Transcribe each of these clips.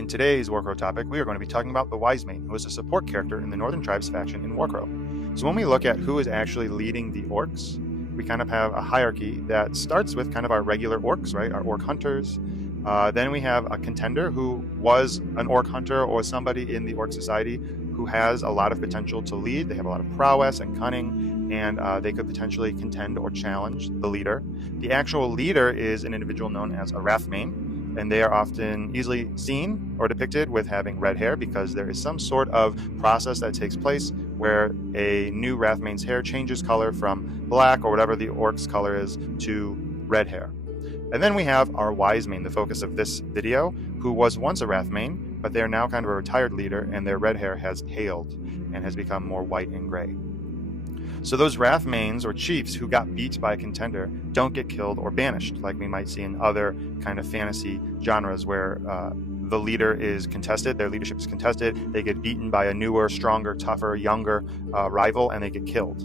In today's Warcrow topic, we are going to be talking about the Wisemane, who is a support character in the Northern Tribes faction in Warcrow. So when we look at who is actually leading the orcs, we kind of have a hierarchy that starts with kind of our regular orcs, right? Our orc hunters. Then we have a contender who was an orc hunter or somebody in the orc society who has a lot of potential to lead. They have a lot of prowess and cunning, and they could potentially contend or challenge the leader. The actual leader is an individual known as a Wrathmane, and they are often easily seen or depicted with having red hair because there is some sort of process that takes place where a new Wrathmane's hair changes color from black or whatever the orc's color is to red hair. And then we have our Wisemane, the focus of this video, who was once a Wrathmane, but they're now kind of a retired leader, and their red hair has paled and has become more white and gray. So those Wrathmanes or chiefs who got beat by a contender don't get killed or banished like we might see in other kind of fantasy genres where the leader is contested, their leadership is contested, they get beaten by a newer, stronger, tougher, younger rival, and they get killed.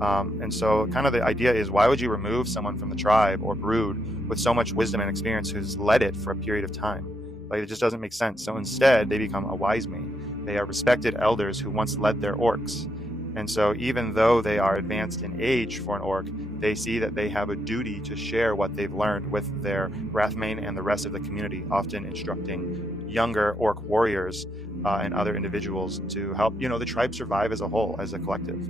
And so kind of the idea is, why would you remove someone from the tribe or brood with so much wisdom and experience who's led it for a period of time? Like, it just doesn't make sense. So instead, they become a Wisemane. They are respected elders who once led their orcs. And so even though they are advanced in age for an orc, they see that they have a duty to share what they've learned with their Wrathmane and the rest of the community, often instructing younger orc warriors and other individuals to help, the tribe survive as a whole, as a collective.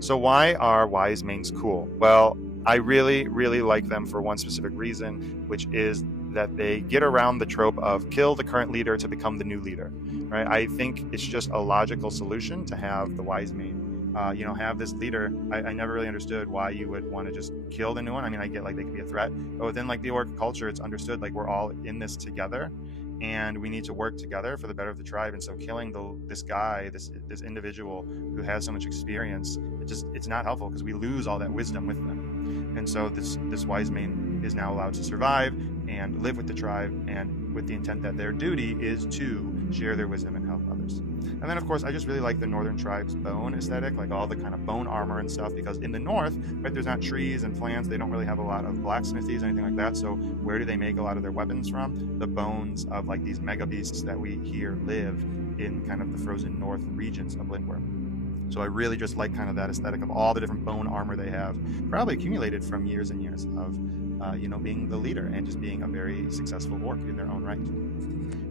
So why are Wisemanes cool? Well, I really, really like them for one specific reason, which is that they get around the trope of kill the current leader to become the new leader, right? I think it's just a logical solution to have the Wisemane have this leader. I never really understood why you would want to just kill the new one. I mean, I get like they could be a threat, but within like the orc culture, it's understood like we're all in this together, and we need to work together for the better of the tribe. And so killing this guy, this individual who has so much experience, it's not helpful because we lose all that wisdom with them. And so this Wisemane is now allowed to survive and live with the tribe, and with the intent that their duty is to share their wisdom and help others. And then, of course, I just really like the Northern Tribes bone aesthetic, like all the kind of bone armor and stuff, because in the North, right, there's not trees and plants. They don't really have a lot of blacksmithies, anything like that. So where do they make a lot of their weapons from? The bones of like these mega beasts that we hear live in kind of the frozen north regions of Lindworm. So I really just like kind of that aesthetic of all the different bone armor they have, probably accumulated from years and years of being the leader and just being a very successful orc in their own right.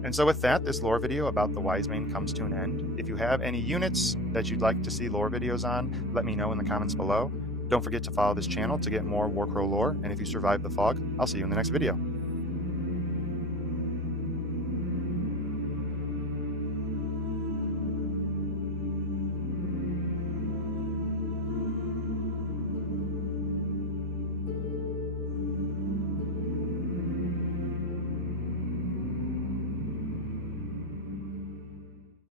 And so with that, this lore video about the Wisemane comes to an end. If you have any units that you'd like to see lore videos on, let me know in the comments below. Don't forget to follow this channel to get more Warcrow lore, and if you survive the fog, I'll see you in the next video.